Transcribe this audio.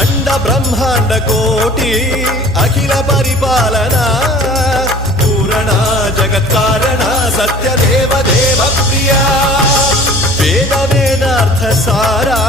अंड ब्रह्मांड कोटि अखिल परिपालना पूरणा जगत्कारणा सत्य देव देव प्रिया वेद वेदार्थ सारा